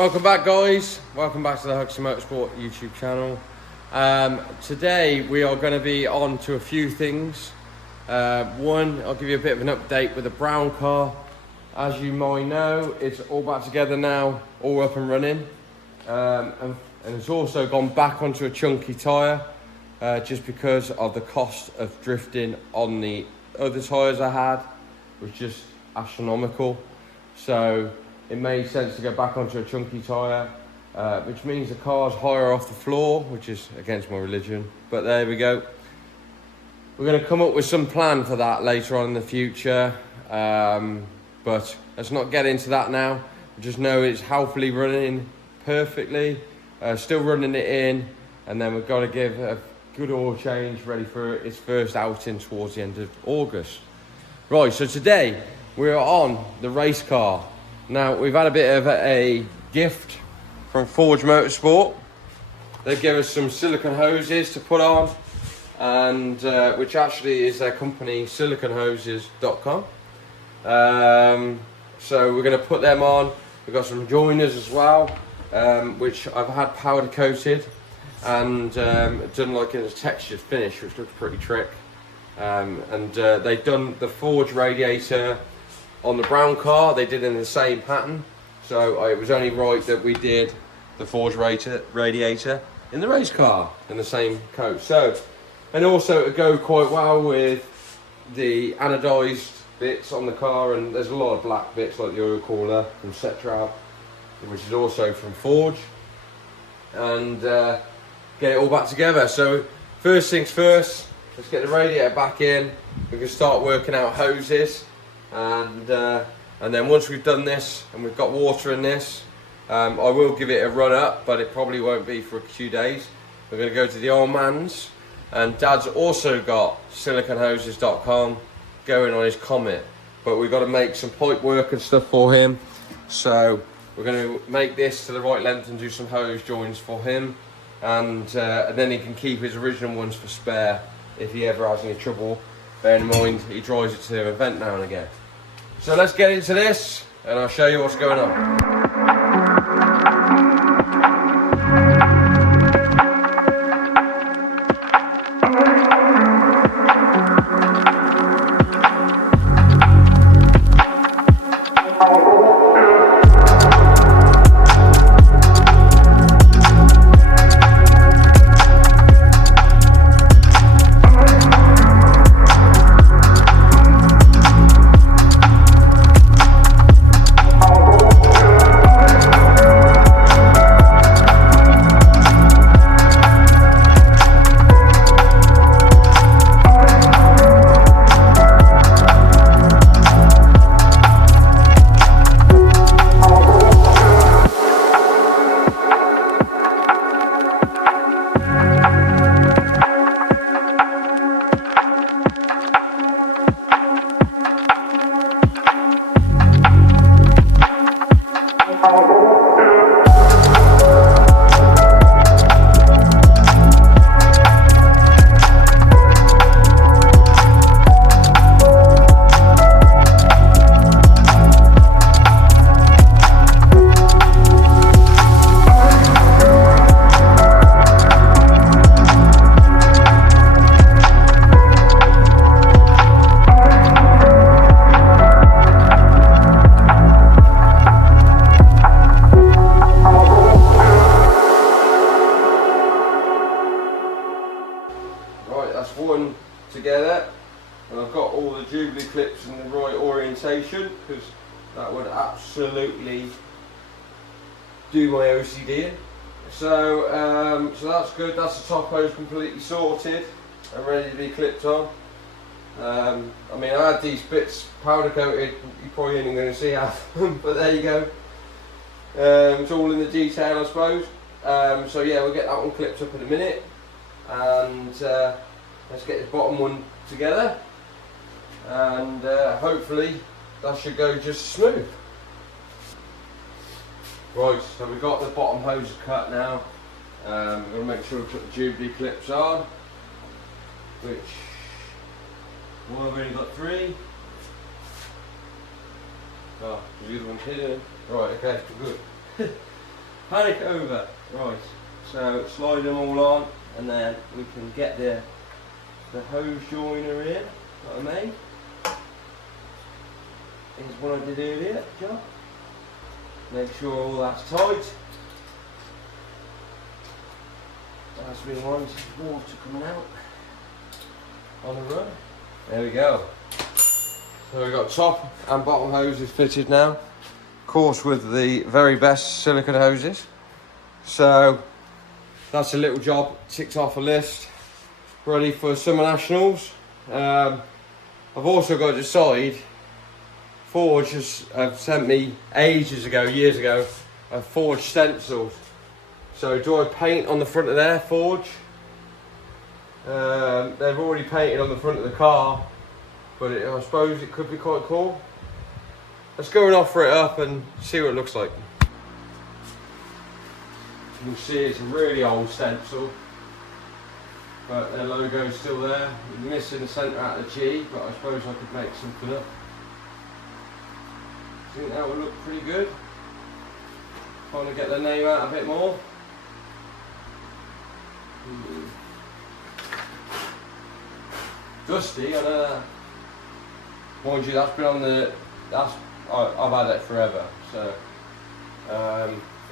Welcome back, guys. Welcome back to the Motorsport YouTube channel. Today we are going to be on to a few things. One, I'll give you a bit of an update with the brown car. As you might know, it's all back together now, all up and running. And it's also gone back onto a chunky tyre, just because of the cost of drifting on the other tyres I had, was just astronomical. So it made sense to go back onto a chunky tyre, which means the car's higher off the floor, which is against my religion, but there we go. We're going to come up with some plan for that later on in the future, but let's not get into that now. Just know it's healthily running perfectly, still running it in, and then we've got to give a good oil change ready for its first outing towards the end of August. Right, so today we're on the race car. Now, we've had a bit of a gift from Forge Motorsport. They gave us some silicone hoses to put on, and which actually is their company, siliconehoses.com. So we're going to put them on. We've got some joiners as well, which I've had powder coated and done like in a textured finish, which looks pretty trick. They've done the Forge radiator on the brown car. They did in the same pattern, so it was only right that we did the Forge radiator in the race car in the same coat. So, and also to go quite well with the anodized bits on the car, and there's a lot of black bits like the oil cooler from Cetrab, which is also from Forge, and get it all back together. So first things first, let's get the radiator back in. We can start working out hoses. And then once we've done this and we've got water in this, I will give it a run up, but it probably won't be for a few days. We're going to go to the old man's, and Dad's also got siliconehoses.com going on his Comet, but we've got to make some pipe work and stuff for him. So we're going to make this to the right length and do some hose joins for him, and then he can keep his original ones for spare if he ever has any trouble. Bearing in mind he drives it to the event now and again. So let's get into this and I'll show you what's going on. That's one together, and I've got all the Jubilee clips in the right orientation, because that would absolutely do my OCD in. So that's good. That's the top hose completely sorted and ready to be clipped on. I mean, I had these bits powder coated, you probably ain't going to see half of them, but there you go. It's all in the detail, I suppose. So yeah, we'll get that one clipped up in a minute, and let's get this bottom one together, and hopefully that should go just smooth. Right, so we've got the bottom hose cut now. We're going to make sure we put the Jubilee clips on, which, well, I've only got 3. Oh, the other one's hidden. Right, okay, good. panic over. Right, so slide them all on, and then we can get the hose joiner in that I made. Here's what I did earlier, John. Make sure all that's tight. That's really wants water coming out on the run. There we go. So we've got top and bottom hoses fitted now. Of course, with the very best silicone hoses. So that's a little job ticked off a list. Ready for summer nationals. I've also got to decide. Forge have sent me ages ago, years ago, a forge stencils. So do I paint on the front of their forge? They've already painted on the front of the car, but I suppose it could be quite cool. Let's go and offer it up and see what it looks like. You can see it's a really old stencil, but their logo's still there. We're missing the centre out of the G, but I suppose I could make something up. I think that would look pretty good. Trying to get the name out a bit more. Dusty, I know that. Mind you, that's been on the. I've had it forever. So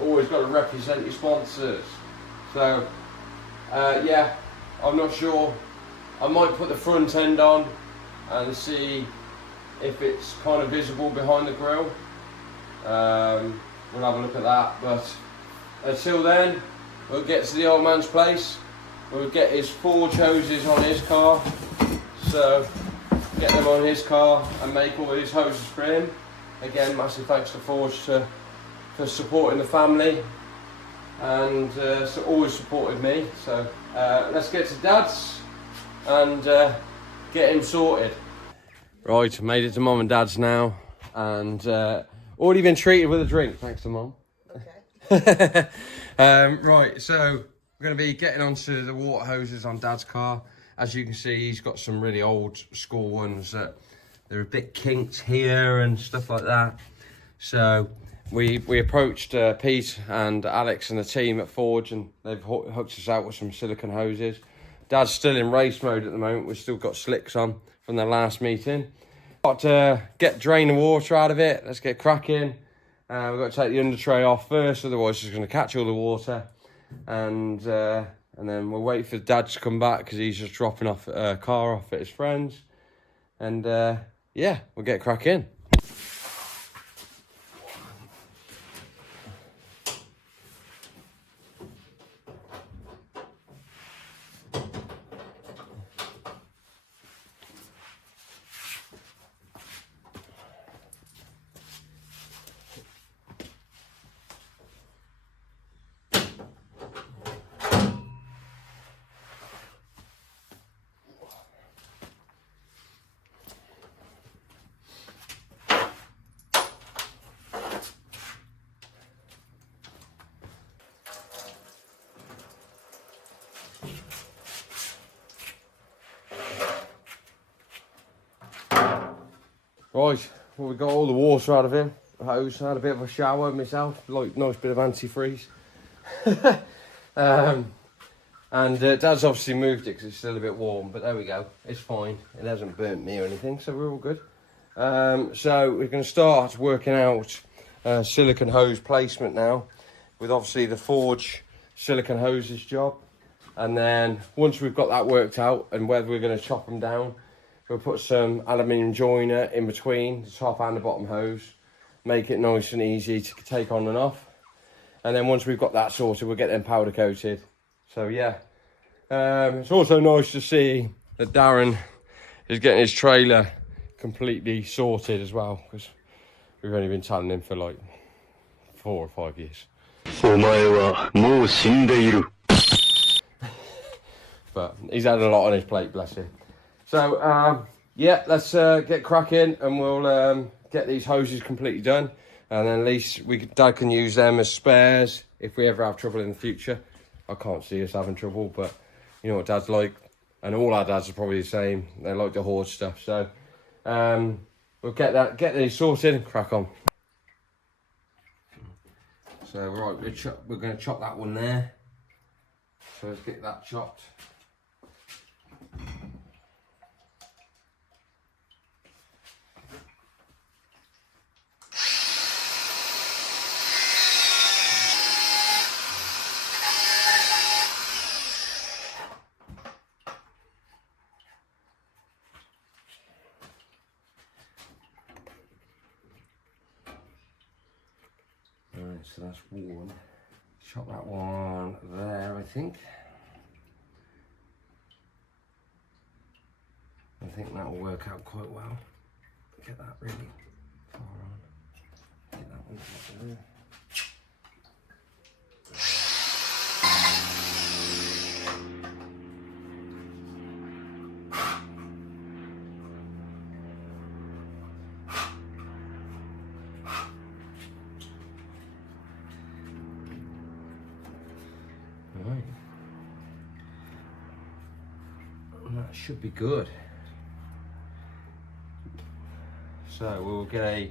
always got to represent your sponsors. So yeah, I'm not sure. I might put the front end on and see if it's kind of visible behind the grille. We'll have a look at that. But until then, we'll get to the old man's place. We'll get his forge hoses on his car. So get them on his car and make all his hoses for him. Again, massive thanks to Forge for supporting the family and so always supported me. So let's get to Dad's and get him sorted. Right, made it to Mum and Dad's now, and already been treated with a drink, thanks to Mum. Okay. Right, so we're going to be getting onto the water hoses on Dad's car. As you can see, he's got some really old school ones that they're a bit kinked here and stuff like that. So we approached Pete and Alex and the team at Forge, and they've hooked us out with some silicone hoses. Dad's still in race mode at the moment. We've still got slicks on from the last meeting. Got to drain the water out of it. Let's get cracking. We've got to take the under tray off first, otherwise it's going to catch all the water. And then we'll wait for Dad to come back because he's just dropping off a car off at his friend's. And yeah, we'll get cracking. Right, well, we got all the water out of him. I had a bit of a shower myself, like nice bit of antifreeze. And Dad's obviously moved it because it's still a bit warm, but there we go. It's fine. It hasn't burnt me or anything, so we're all good. So we're going to start working out silicone hose placement now, with obviously the Forge silicone hoses job. And then once we've got that worked out and whether we're going to chop them down, we'll put some aluminium joiner in between the top and the bottom hose, make it nice and easy to take on and off. And then once we've got that sorted, we'll get them powder coated. So yeah, it's also nice to see that Darren is getting his trailer completely sorted as well, because we've only been telling him for like 4 or 5 years. But he's had a lot on his plate, bless him. So, yeah, let's get cracking and we'll get these hoses completely done. And then at least Dad can use them as spares if we ever have trouble in the future. I can't see us having trouble, but you know what Dad's like. And all our dads are probably the same. They like to hoard stuff. So, we'll get these sorted and crack on. So right, we're going to chop that one there. So let's get that chopped. Alright, so that's one. Chop that one there, I think. I think that will work out quite well. Get that really far on. Get that one there. Right. And that should be good. So we'll get a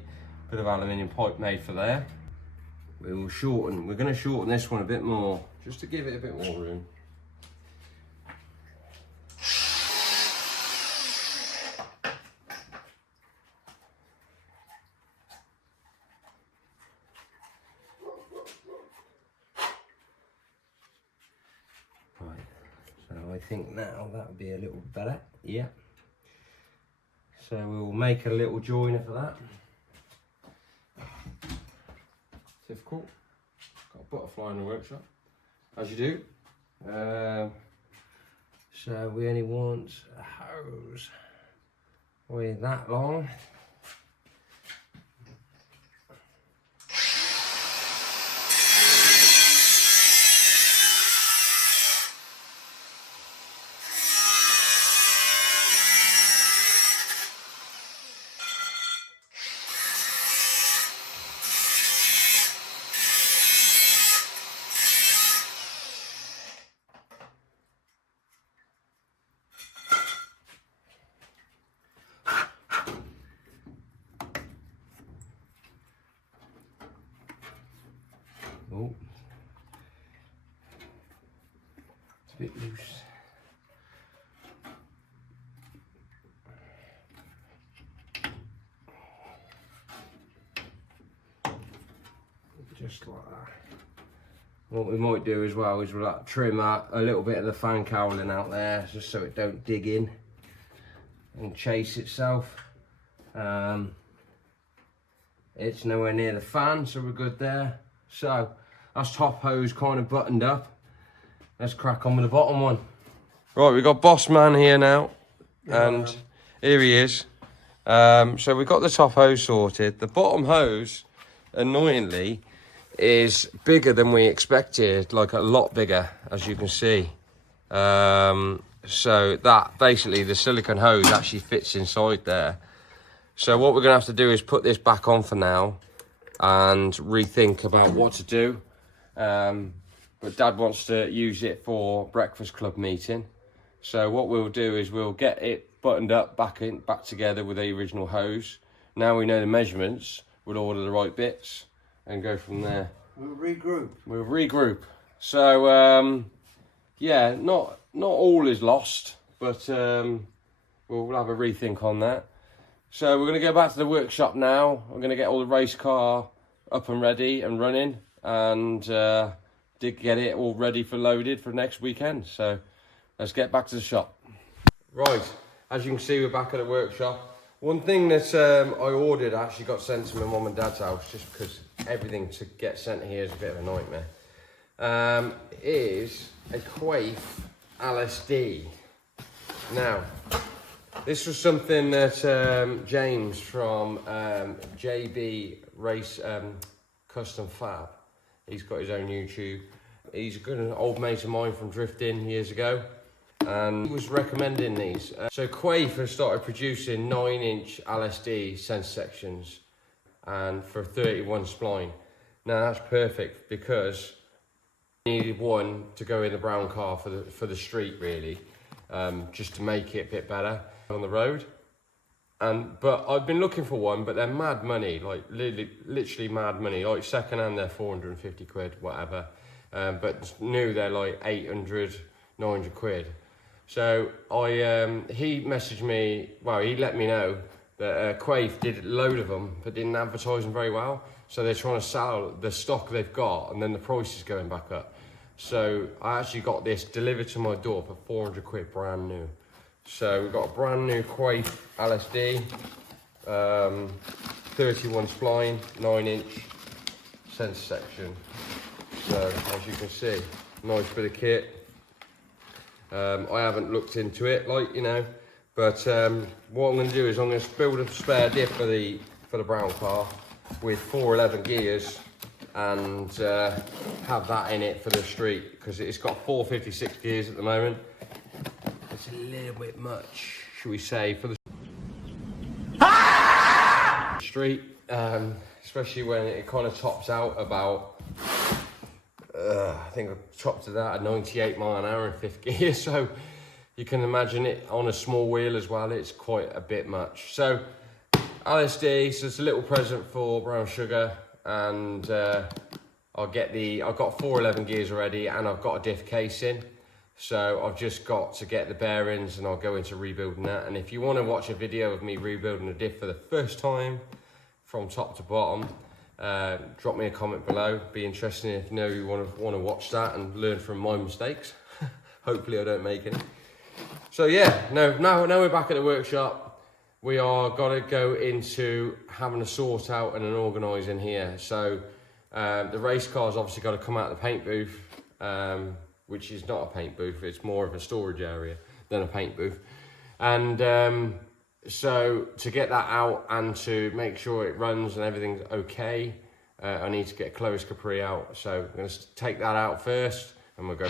bit of aluminium pipe made for there. We will shorten, we're going to shorten this one a bit more, just to give it a bit more room. Right, so I think now that would be a little better, yeah. So we'll make a little joiner for that. Difficult. Got a butterfly in the workshop, as you do. So we only want a hose with that long. Oh, it's a bit loose. Just like that. What we might do as well is we'll like trim out a little bit of the fan cowling out there, just so it don't dig in and chase itself. It's nowhere near the fan, so we're good there. So that's top hose kind of buttoned up. Let's crack on with the bottom one. Right, we've got Boss Man here now, and here he is. So we've got the top hose sorted. The bottom hose, annoyingly, is bigger than we expected, like a lot bigger, as you can see. So that, basically, the silicone hose actually fits inside there. So what we're going to have to do is put this back on for now and rethink about what to do. But Dad wants to use it for breakfast club meeting. So what we'll do is we'll get it buttoned up back together with the original hose. Now we know the measurements, we'll order the right bits and go from there. We'll regroup. We'll regroup. So yeah, not all is lost, but we'll have a rethink on that. So we're going to go back to the workshop now. We're going to get all the race car up and ready and running, and get it all ready for loaded for next weekend. So let's get back to the shop. Right, as you can see, we're back at the workshop. One thing that I ordered actually got sent to my mum and dad's house, just because everything to get sent here is a bit of a nightmare. Is a Quaife LSD. Now, this was something that James from JB Race Custom Fab, he's got his own YouTube. He's a good old mate of mine from drifting years ago, and he was recommending these. So Quaife has started producing 9-inch LSD sensor sections, and for 31 spline. Now that's perfect because I needed one to go in the brown car for the street, really, just to make it a bit better on the road. But I've been looking for one, but they're mad money, like literally mad money. Like second hand, they're 450 quid, whatever. But new, they're like 800, 900 quid. So he messaged me, well, he let me know that Quaife did a load of them, but didn't advertise them very well. So they're trying to sell the stock they've got, and then the price is going back up. So I actually got this delivered to my door for 400 quid, brand new. So we've got a brand new Quaife LSD, 31 spline, 9-inch sensor section. So as you can see, nice bit of kit. I haven't looked into it, like, you know, but what I'm going to do is I'm going to build a spare diff for the brown car with 411 gears and have that in it for the street, because it's got 456 gears at the moment. It's a little bit much, should we say, for the street, especially when it kind of tops out about, I think I topped it out at 98 mile an hour in fifth gear, so you can imagine it on a small wheel as well, it's quite a bit much. So LSD, so it's a little present for Brown Sugar, and I've got 411 gears already, and I've got a diff casing. So I've just got to get the bearings, and I'll go into rebuilding that. And if you want to watch a video of me rebuilding a diff for the first time from top to bottom, drop me a comment below. Be interesting if you know you want to watch that and learn from my mistakes. Hopefully I don't make any. So yeah, now we're back at the workshop. We are got to go into having a sort out and an organising here. So the race car's obviously got to come out of the paint booth, which is not a paint booth, it's more of a storage area than a paint booth. And so to get that out and to make sure it runs and everything's okay, I need to get Clovis Capri out. So I'm going to take that out first, and we'll go.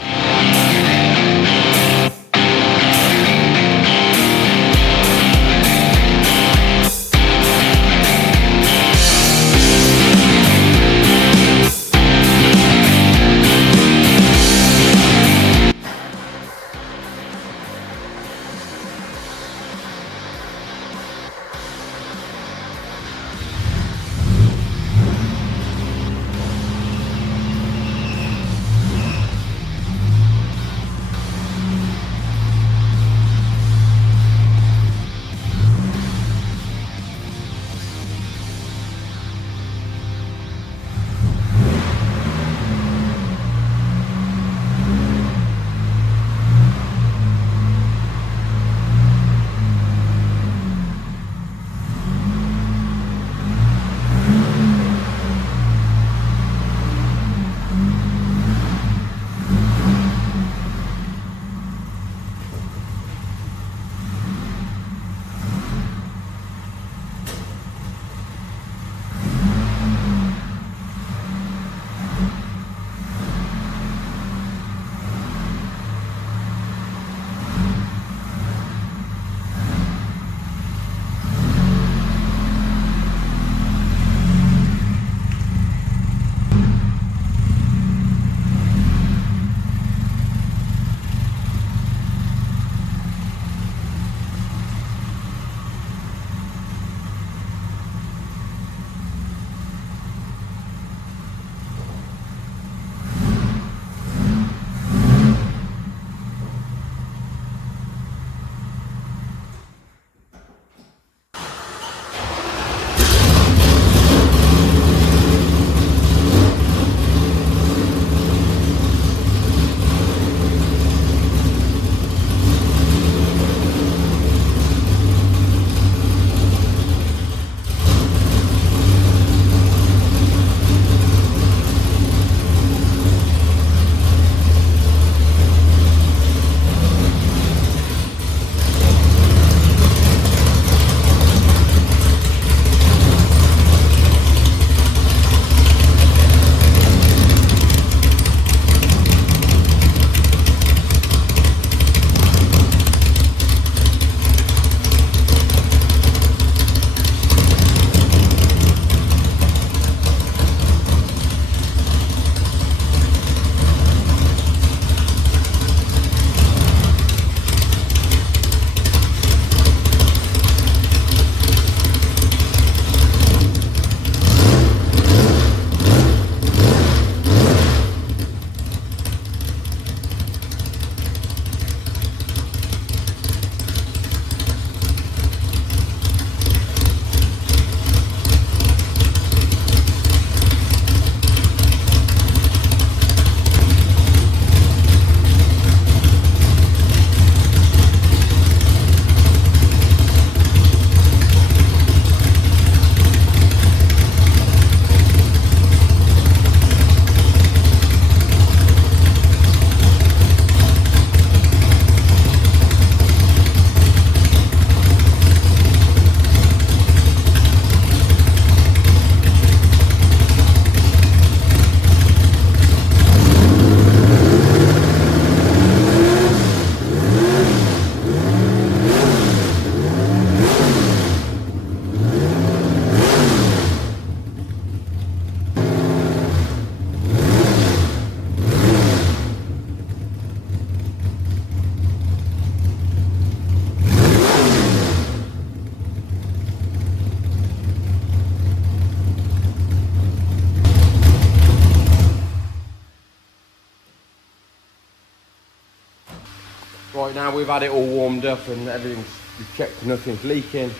Right now we've had it all warmed up and we've checked nothing's leaking.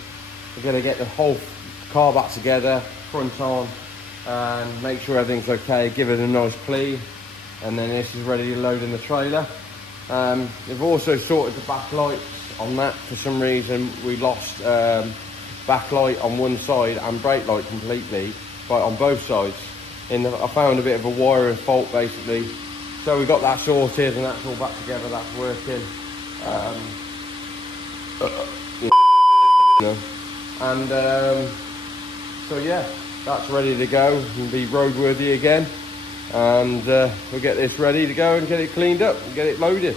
We're going to get the whole car back together, front on, and make sure everything's okay, give it a nice clean, and then this is ready to load in the trailer. We've also sorted the backlights on that. For some reason we lost backlight on one side and brake light completely, but on both sides. I found a bit of a wiring fault basically. So we got that sorted and that's all back together, that's working. So yeah, that's ready to go and be roadworthy again. And we'll get this ready to go and get it cleaned up and get it loaded.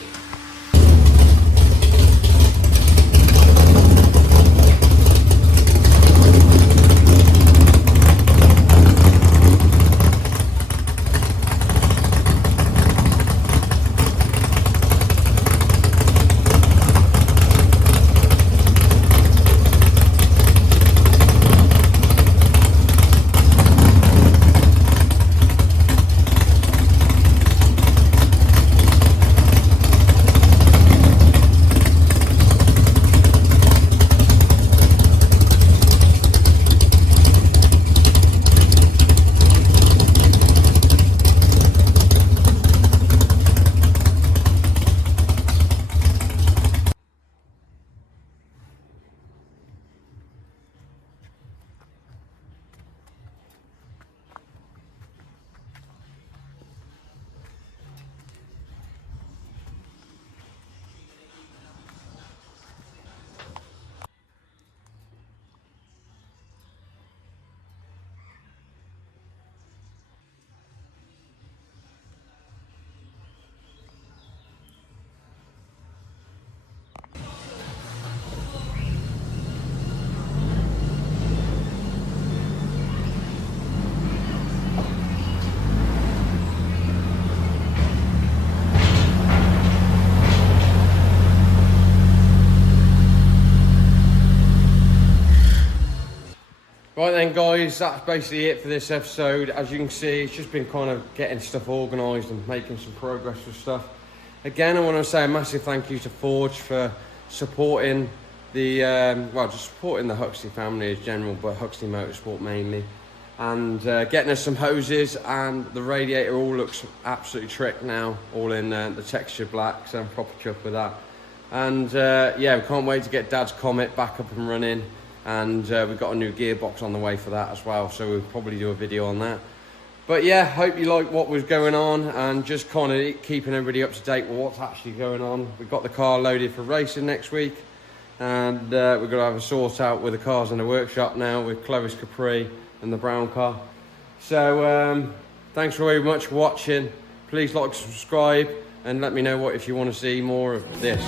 Right then guys, that's basically it for this episode. As you can see, it's just been kind of getting stuff organised and making some progress with stuff. Again, I want to say a massive thank you to Forge for supporting the, just supporting the Huxley family as general, but Huxley Motorsport mainly. And getting us some hoses, and the radiator all looks absolutely trick now, all in the texture black, so I'm proper chuffed with that. And yeah, we can't wait to get Dad's Comet back up and running. And we've got a new gearbox on the way for that as well, so we'll probably do a video on that. But yeah, hope you like what was going on and just kind of keeping everybody up to date with what's actually going on. We've got the car loaded for racing next week, and we're going to have a sort out with the cars in the workshop now with Chloe's Capri and the brown car. So thanks very much for watching. Please like, subscribe, and let me know if you want to see more of this.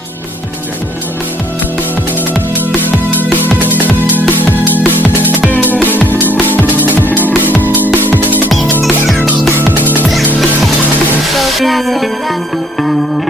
Gracias.